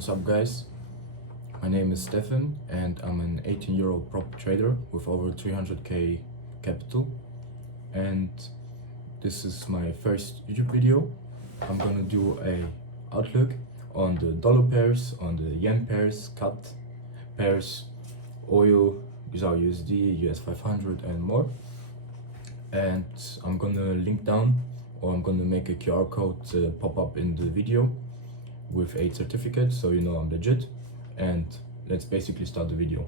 What's up, guys? My name is Stefan and I'm an 18-year-old prop trader with over 300k capital, and this is my first YouTube video. I'm gonna do a outlook on the dollar pairs, on the yen pairs, CAD pairs, oil, USD, US 500 and more. And I'm gonna link down, or I'm gonna make a QR code pop up in the video with a certificate so you know I'm legit. And let's basically start the video.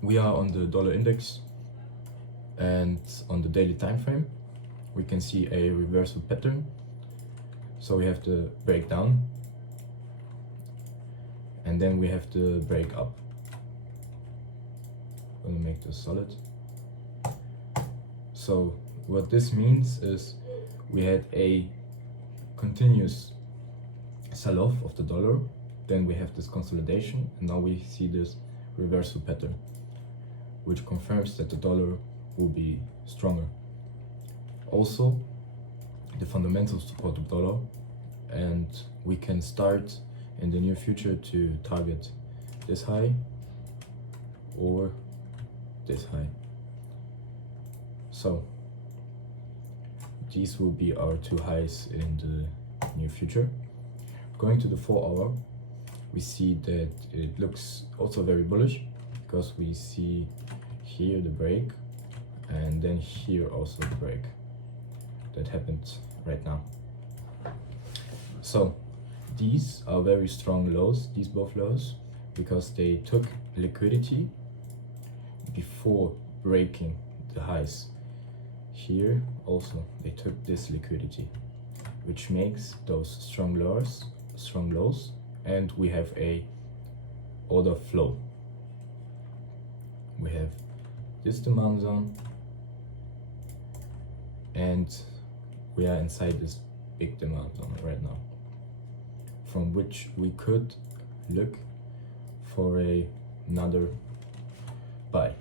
We are on the dollar index, and on the daily time frame we can see a reversal pattern. So we have the breakdown and then we have the break up. I'm gonna make this solid. So what this means is we had a continuous sell-off of the dollar, then we have this consolidation, and now we see this reversal pattern, which confirms that the dollar will be stronger. Also, the fundamentals support the dollar, and we can start in the near future to target this high or this high. So these will be our two highs in the near future. Going to the 4 hour, we see that it looks also very bullish, because we see here the break and then here also the break that happened right now. So these are very strong lows, these both lows, because they took liquidity before breaking the highs. Here also they took this liquidity, which makes those strong lows, and we have a order flow. We have this demand zone and we are inside this big demand zone right now, from which we could look for another buy.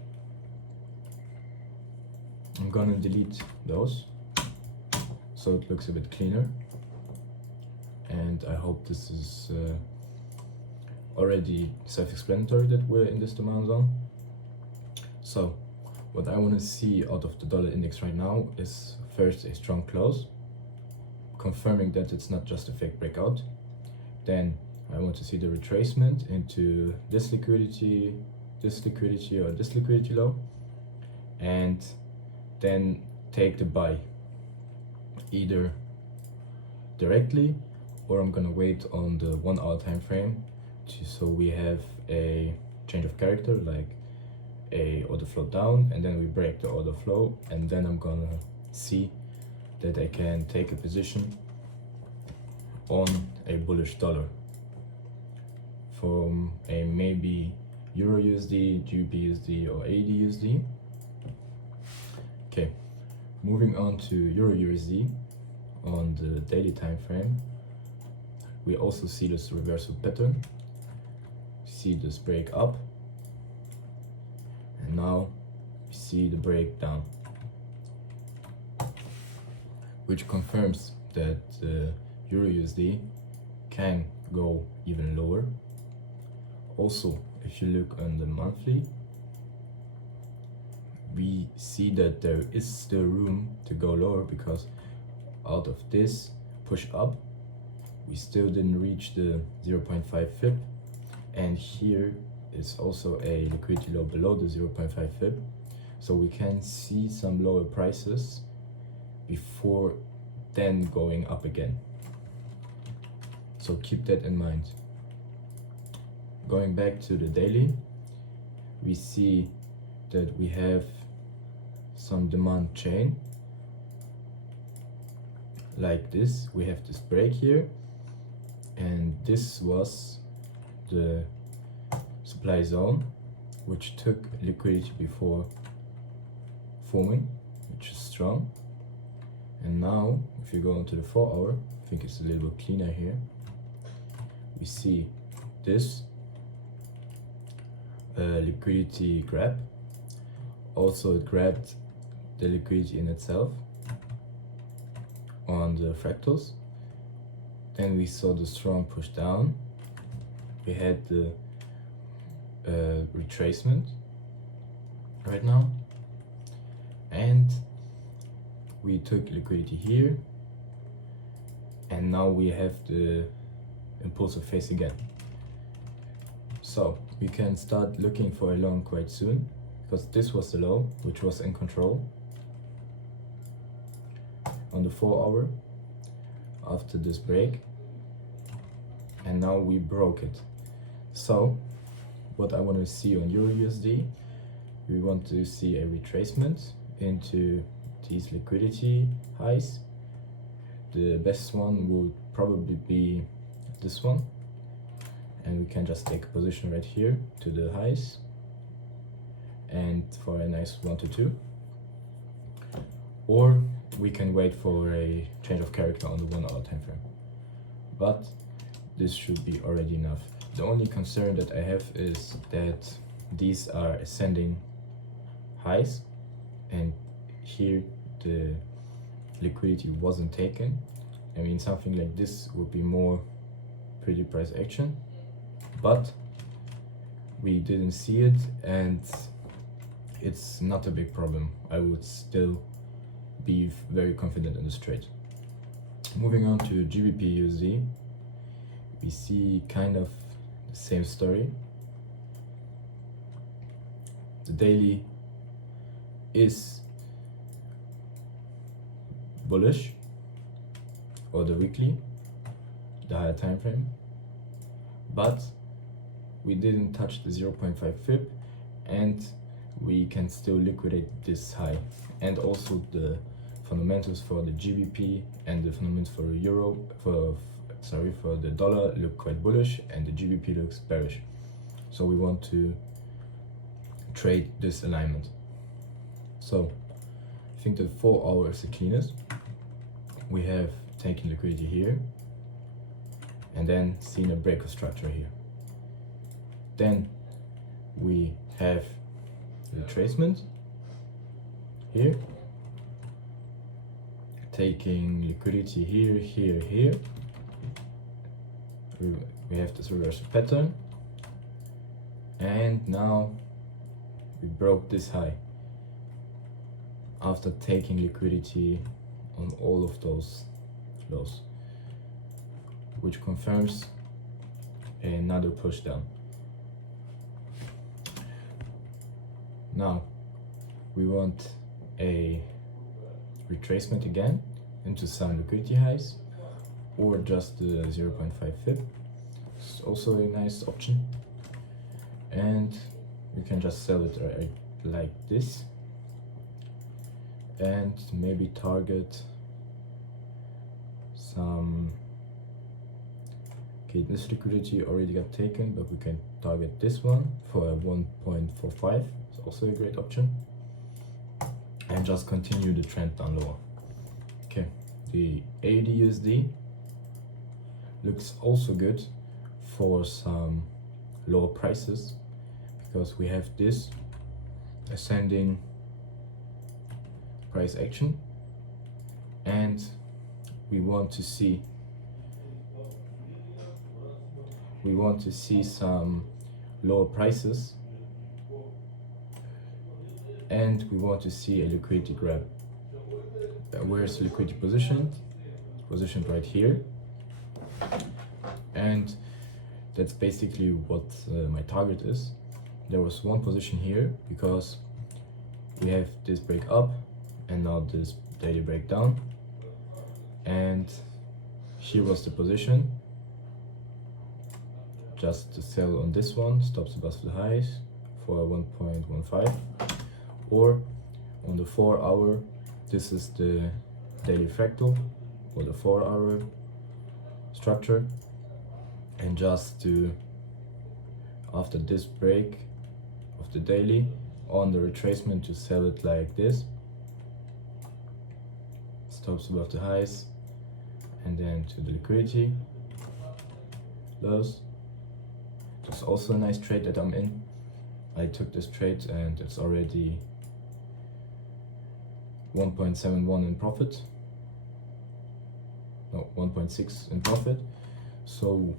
I'm gonna delete those so it looks a bit cleaner, and I hope this is already self-explanatory that we're in this demand zone. So what I want to see out of the dollar index right now is first a strong close, confirming that it's not just a fake breakout. Then I want to see the retracement into this liquidity or this liquidity low, and then take the buy either directly, or I'm gonna wait on the 1 hour time frame so we have a change of character, like a order flow down, and then we break the order flow, and then I'm gonna see that I can take a position on a bullish dollar from a maybe Euro USD, GBP USD or AD USD. Okay, moving on to Euro USD on the daily time frame. We also see this reversal pattern, see this break up, and now we see the breakdown, which confirms that Euro USD can go even lower. Also, if you look on the monthly, we see that there is still room to go lower, because out of this push up we still didn't reach the 0.5 fib, and here is also a liquidity low below the 0.5 fib, so we can see some lower prices before then going up again. So keep that in mind. Going back to the daily, we see that we have some demand chain like this. We have this break here, and this was the supply zone, which took liquidity before forming, which is strong. And now if you go into the 4 hour, I think it's a little bit cleaner here, we see this liquidity grab. Also it grabbed the liquidity in itself on the fractals. Then we saw the strong push down, we had the retracement right now, and we took liquidity here, and now we have the impulsive phase again. So we can start looking for a long quite soon, because this was the low, which was in control on the 4 hour after this break, and now we broke it. So what I want to see on EURUSD, we want to see a retracement into these liquidity highs. The best one would probably be this one, and we can just take a position right here to the highs and for a nice 1 to 2, or we can wait for a change of character on the 1 hour time frame, but this should be already enough. The only concern that I have is that these are ascending highs, and here the liquidity wasn't taken. I mean, something like this would be more pretty price action, but we didn't see it, and it's not a big problem. I would still be very confident in this trade. Moving on to GBP USD, we see kind of the same story. The daily is bullish, or the weekly, the higher time frame, but we didn't touch the 0.5 fib, and we can still liquidate this high. And also the fundamentals for the GBP and the fundamentals for euro, for the dollar look quite bullish, and the GBP looks bearish. So we want to trade this alignment. So I think the 4 hour is the cleanest. We have taken liquidity here, and then seen a break of structure here. Then we have retracement here, taking liquidity here, here, here. We have this reversal pattern, and now we broke this high after taking liquidity on all of those lows, which confirms another push down. Now we want a retracement again into some liquidity highs, or just the 0.5 fib. It's also a nice option, and we can just sell it right like this, and maybe target some. Okay, this liquidity already got taken, but we can target this one for a 1.45. It's also a great option, and just continue the trend down lower. Okay, the AUD USD looks also good for some lower prices, because we have this ascending price action, and we want to see some lower prices, and we want to see a liquidity grab. Where's liquidity positioned? It's positioned right here, and that's basically what my target is. There was one position here, because we have this break up and now this daily breakdown, and here was the position just to sell on this one, stops above the highs for 1.15, or on the 4 hour, this is the daily fractal for the 4 hour structure, and just to, after this break of the daily on the retracement, to sell it like this, stops above the highs, and then to the liquidity lows. It's also a nice trade that I'm in. I took this trade and it's already 1.71 in profit. No, 1.6 in profit. So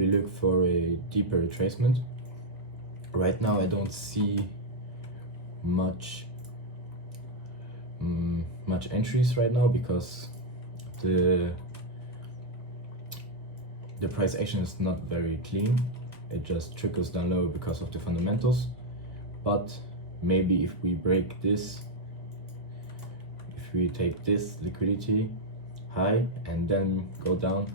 we look for a deeper retracement. Right now I don't see much entries right now because the price action is not very clean. It just trickles down lower because of the fundamentals. But maybe if we break this, if we take this liquidity high and then go down,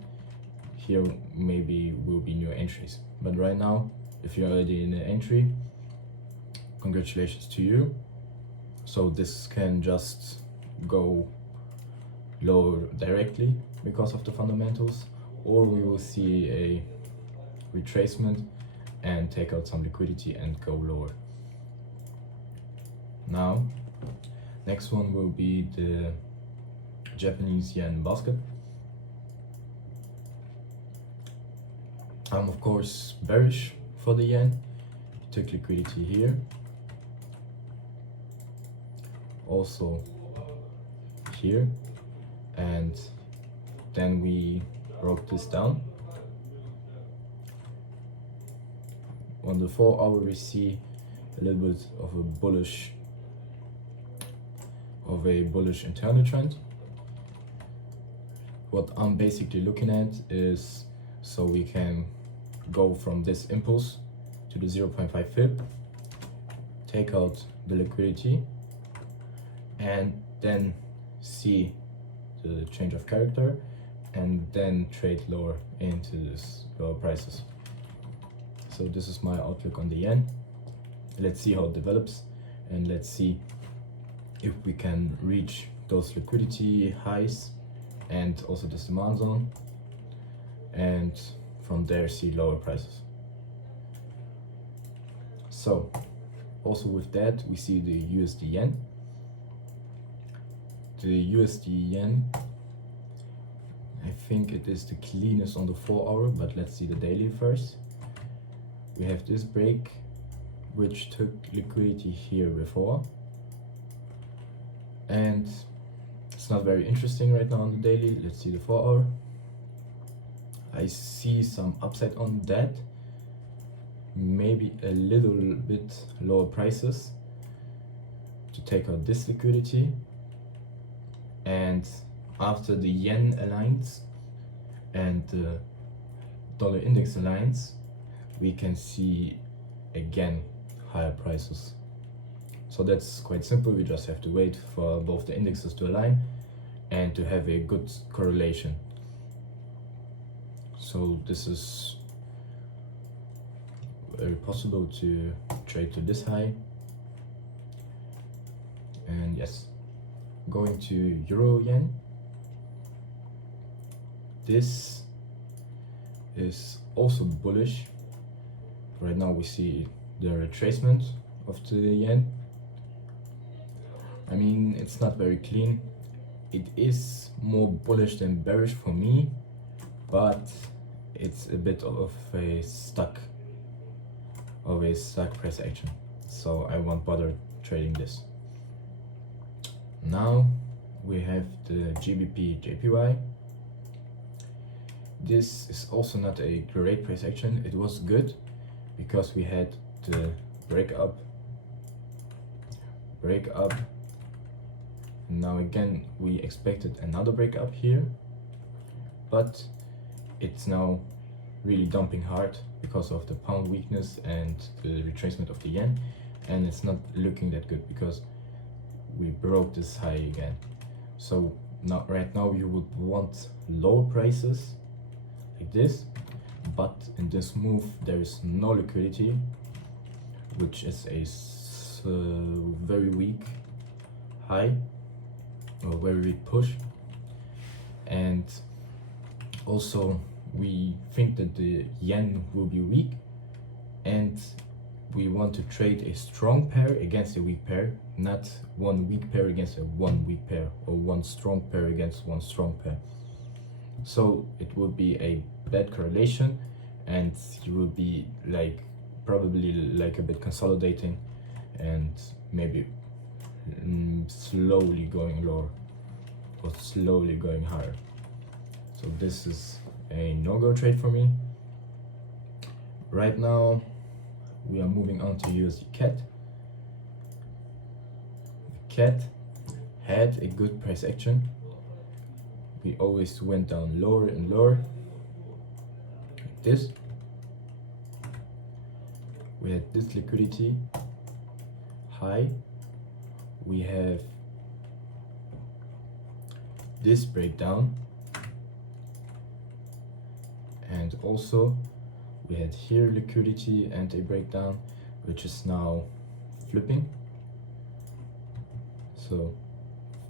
here maybe will be new entries. But right now, if you're already in an entry, congratulations to you. So this can just go lower directly because of the fundamentals, or we will see a retracement and take out some liquidity and go lower. Now, next one will be the Japanese yen basket. I'm of course bearish for the yen. Took liquidity here. Also here, and then we broke this down. On the 4 hour we see a little bit of a bullish internal trend. What I'm basically looking at is, so we can go from this impulse to the 0.5 fib, take out the liquidity, and then see the change of character, and then trade lower into this lower prices. So this is my outlook on the yen. Let's see how it develops, and let's see if we can reach those liquidity highs and also this demand zone, and from there see lower prices. So also with that we see the USD yen. The USD yen, I think it is the cleanest on the 4 hour, but let's see the daily first. We have this break which took liquidity here before, and it's not very interesting right now on the daily. Let's see the 4 hour. I see some upside on that, maybe a little bit lower prices to take out this liquidity, and after the yen aligns and the dollar index aligns, we can see again higher prices. So that's quite simple. We just have to wait for both the indexes to align and to have a good correlation. So this is very possible to trade to this high. And yes, going to euro yen, this is also bullish. Right now we see the retracement of the yen. I mean, it's not very clean. It is more bullish than bearish for me, but it's a bit of a stuck price action, so I won't bother trading this. Now we have the GBP JPY. This is also not a great price action. It was good because we had the break up. Now again we expected another break up here, but it's now really dumping hard because of the pound weakness and the retracement of the yen, and it's not looking that good because we broke this high again. So now right now you would want lower prices like this, but in this move there is no liquidity, which is a very weak high or very weak push. And also we think that the yen will be weak, and we want to trade a strong pair against a weak pair, not one weak pair against a one weak pair, or one strong pair against one strong pair. So it will be a bad correlation, and you will be like probably like a bit consolidating and maybe slowly going lower or slowly going higher. So this is a no-go trade for me. right now we are moving on to USD CAD. The CAD had a good price action. We always went down lower and lower, like this. We had this liquidity high. We have this breakdown, and also we had here liquidity and a breakdown, which is now flipping. So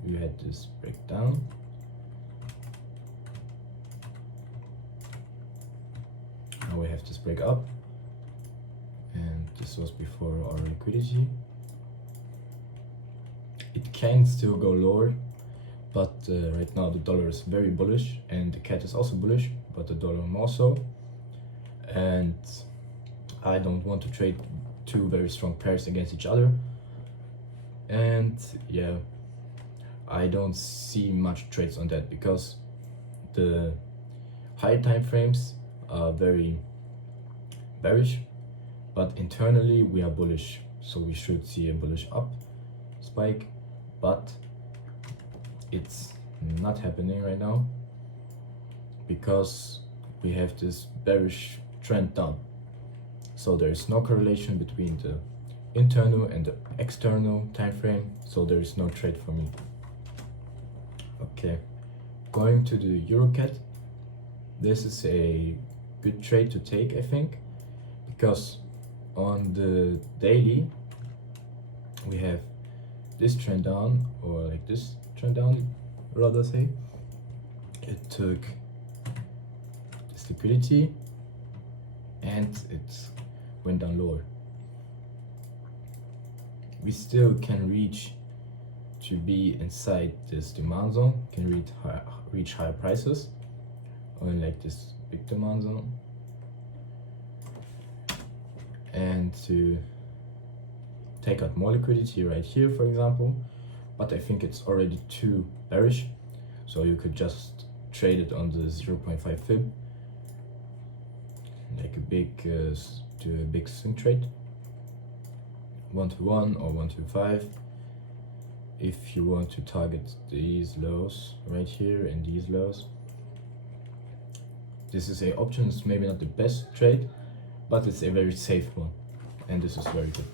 we had this breakdown, now we have this break up, and this was before our liquidity. It can still go lower, but right now the dollar is very bullish and the CAD is also bullish, but the dollar more so. And I don't want to trade two very strong pairs against each other. And yeah, I don't see much trades on that because the high time frames are very bearish, but internally we are bullish, so we should see a bullish up spike, but it's not happening right now because we have this bearish trend down. So there is no correlation between the internal and the external time frame, so there is no trade for me. Okay, going to the EuroCAD. This is a good trade to take, I think, because on the daily we have this trend down, or like this trend down, rather say. It took this liquidity and it went down lower. We still can reach to be inside this demand zone, can reach higher prices on like this big demand zone, and to take out more liquidity right here, for example. But I think it's already too bearish, so you could just trade it on the 0.5 fib, like a big to a big swing trade, 1-to-1 or 1-to-5. If you want to target these lows right here and these lows, this is a option. It's maybe not the best trade, but it's a very safe one, and this is very good.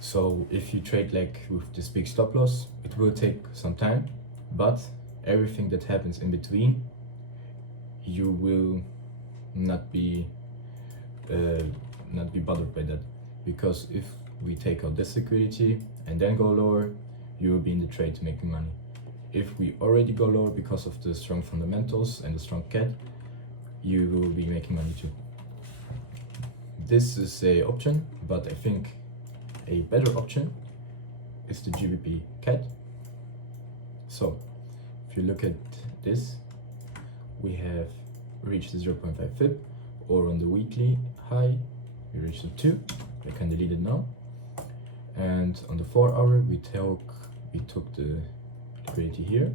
So if you trade like with this big stop loss, it will take some time, but everything that happens in between, you will not be bothered by that, because if we take out this liquidity and then go lower, you will be in the trade making money. If we already go lower because of the strong fundamentals and the strong CAD, you will be making money too. This is a option, but I think a better option is the GBP CAD. So if you look at this, we have reached the 0.5 fib, or on the weekly high we reached the 2. I can delete it now. And on the 4 hour we took the liquidity here,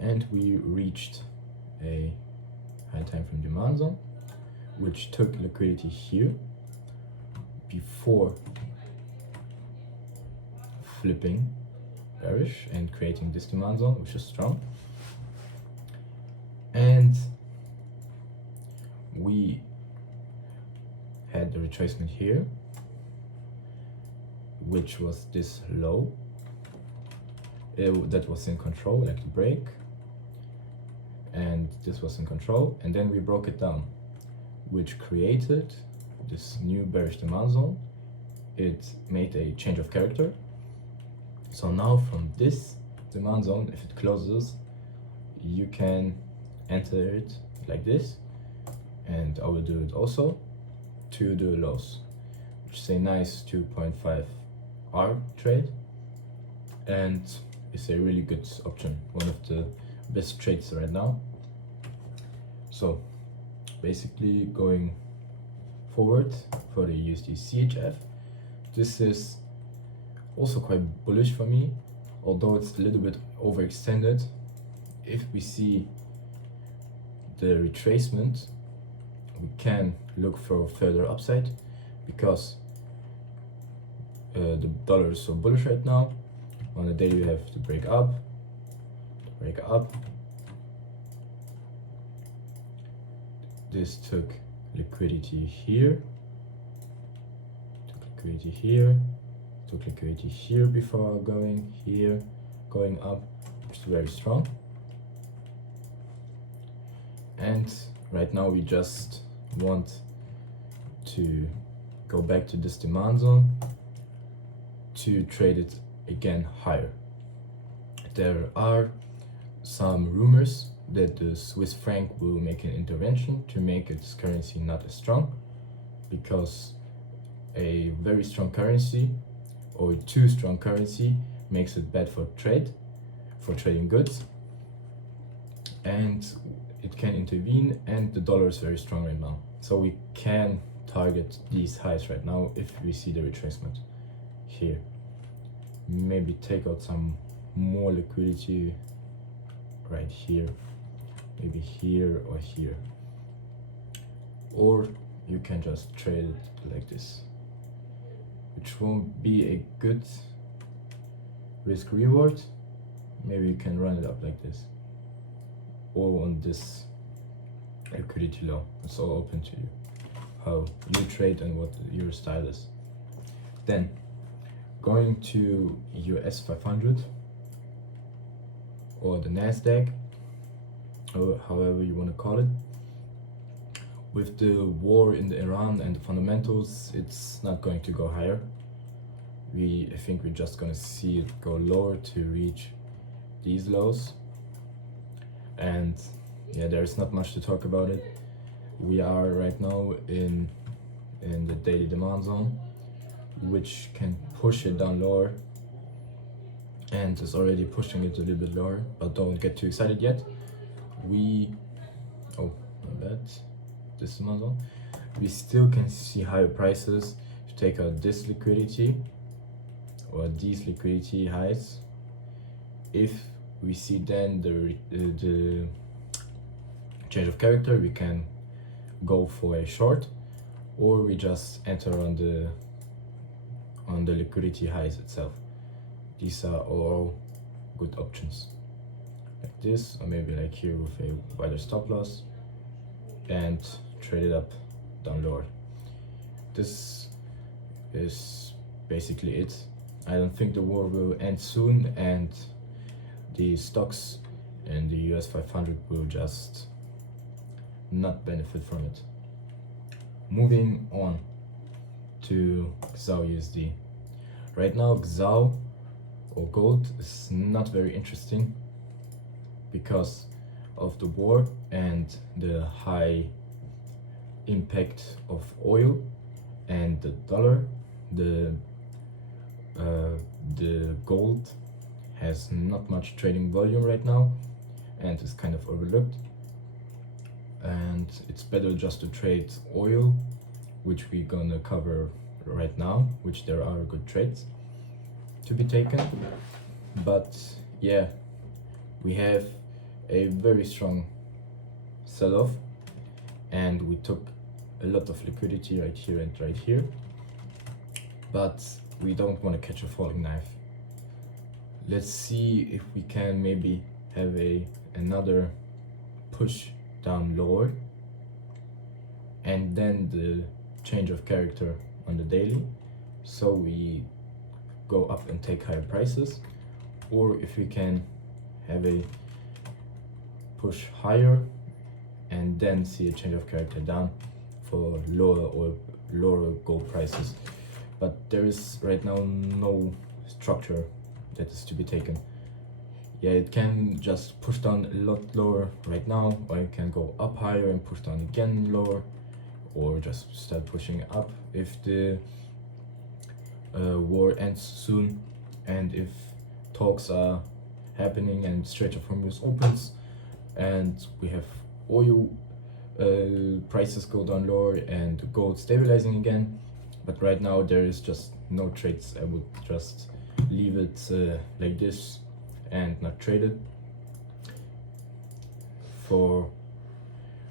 and we reached a high time frame demand zone, which took liquidity here before flipping bearish and creating this demand zone, which is strong. And we had the retracement here, which was this low. That was in control, like the break, and this was in control, and then we broke it down, which created this new bearish demand zone. It made a change of character. So now from this demand zone, if it closes, you can enter it like this, and I will do it also to the lows, which is a nice 2.5 hour trade, and it's a really good option, one of the best trades right now. So basically, going forward for the USD CHF, this is also quite bullish for me, although it's a little bit overextended. If we see the retracement, we can look for further upside because the dollar is so bullish right now. On the daily, you have to break up. This took liquidity here, took liquidity here before going here, going up. It's very strong. And right now we just want to go back to this demand zone to trade it again higher. There are some rumors that the Swiss franc will make an intervention to make its currency not as strong, because a very strong currency or too strong currency makes it bad for trading goods, and it can intervene, and the dollar is very strong right now. So we can target these highs right now if we see the retracement here. Maybe take out some more liquidity right here, maybe here or here, or you can just trade it like this, which won't be a good risk reward. Maybe you can run it up like this or on this liquidity low. It's all open to you, how you trade and what your style is. Then going to US 500 or the Nasdaq, or however you want to call it. With the war in Iran and the fundamentals, it's not going to go higher. I think we're just gonna see it go lower to reach these lows. And yeah, there's not much to talk about it. We are right now in the daily demand zone, which can push it down lower, and is already pushing it a little bit lower, but don't get too excited yet. Oh, my bad. This demand zone. We still can see higher prices to take out this liquidity or these liquidity highs. If we see then the change of character, we can go for a short, or we just enter on the liquidity highs itself. These are all good options, like this, or maybe like here with a wider stop loss, and trade it up down lower. This is basically it. I don't think the war will end soon, and the stocks and the US 500 will just not benefit from it. Moving on to XAU USD. Right now XAU or gold is not very interesting because of the war and the high impact of oil and the dollar. The gold has not much trading volume right now and is kind of overlooked, and it's better just to trade oil, which we're gonna cover right now, which there are good trades to be taken. But yeah, we have a very strong sell-off, and we took a lot of liquidity right here and right here, but we don't want to catch a falling knife. Let's see if we can maybe have another push down lower, and then the change of character on the daily, so we go up and take higher prices, or if we can have a push higher and then see a change of character down for lower gold prices. But there is right now no structure that is to be taken. Yeah, it can just push down a lot lower right now, or it can go up higher and push down again lower, or just start pushing up if the war ends soon, and if talks are happening and Strait of Hormuz opens and we have oil prices go down lower and gold stabilizing again. But right now there is just no trades. I would just leave it like this and not trade it for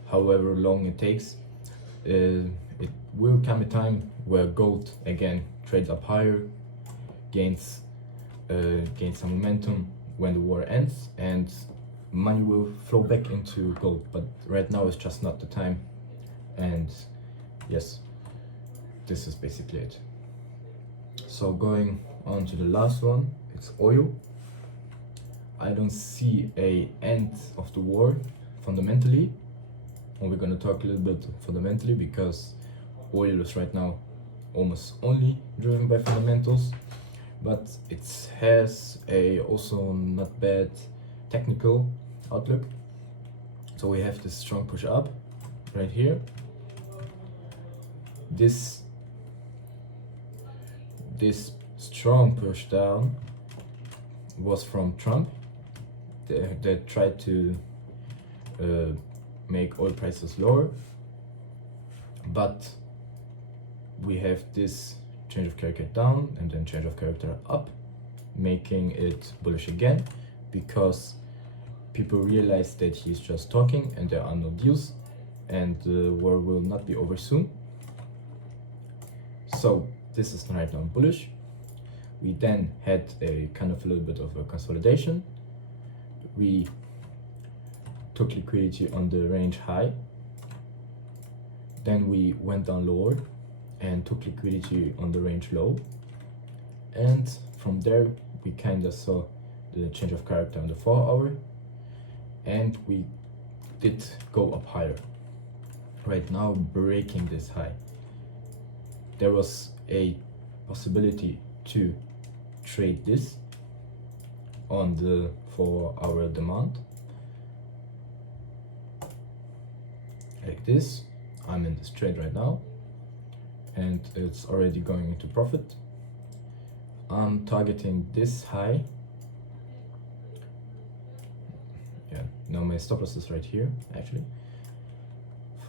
however long it takes. it will come a time where gold again trades up higher, gains some momentum when the war ends, and money will flow back into gold. But right now is just not the time. And yes, this is basically it. So going on to the last one, it's oil. I don't see a end of the war fundamentally, and we're gonna talk a little bit fundamentally because oil is right now almost only driven by fundamentals, but it has a also not bad technical outlook. So we have this strong push up right here. This strong push down was from Trump. They tried to make oil prices lower, but we have this change of character down and then change of character up, making it bullish again because people realize that he's just talking and there are no deals and the war will not be over soon. So this is right now bullish. We then had a kind of a little bit of a consolidation. We took liquidity on the range high, then we went down lower and took liquidity on the range low, and from there we kind of saw the change of character on the 4-hour, and we did go up higher, right now breaking this high. There was a possibility to trade this on the 4-hour demand like this. I'm in this trade right now and it's already going into profit. I'm targeting this high. Yeah, now my stop loss is right here actually,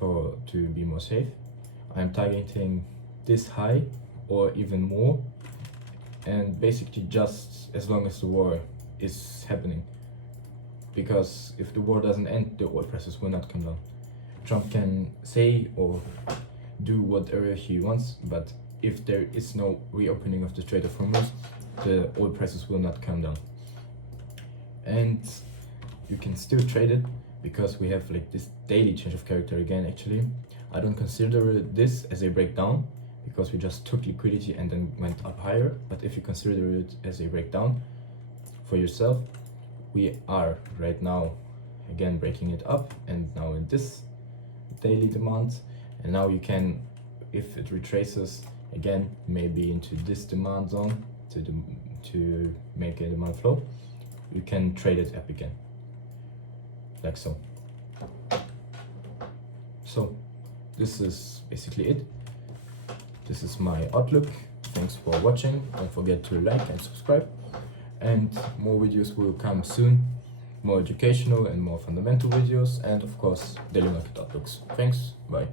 to be more safe. I'm targeting this high or even more, and basically just as long as the war is happening, because if the war doesn't end, the oil prices will not come down. Trump can say or do whatever he wants, but if there is no reopening of the Strait of Hormuz, the oil prices will not come down. And you can still trade it because we have like this daily change of character again. Actually, I don't consider this as a breakdown because we just took liquidity and then went up higher. But if you consider it as a breakdown for yourself, we are right now again breaking it up and now in this daily demand, and now you can, if it retraces again maybe into this demand zone to make a demand flow, you can trade it up again like so. So this is basically it. This is my outlook. Thanks for watching. Don't forget to like and subscribe, and more videos will come soon, more educational and more fundamental videos, and of course daily market outlooks. Thanks, bye.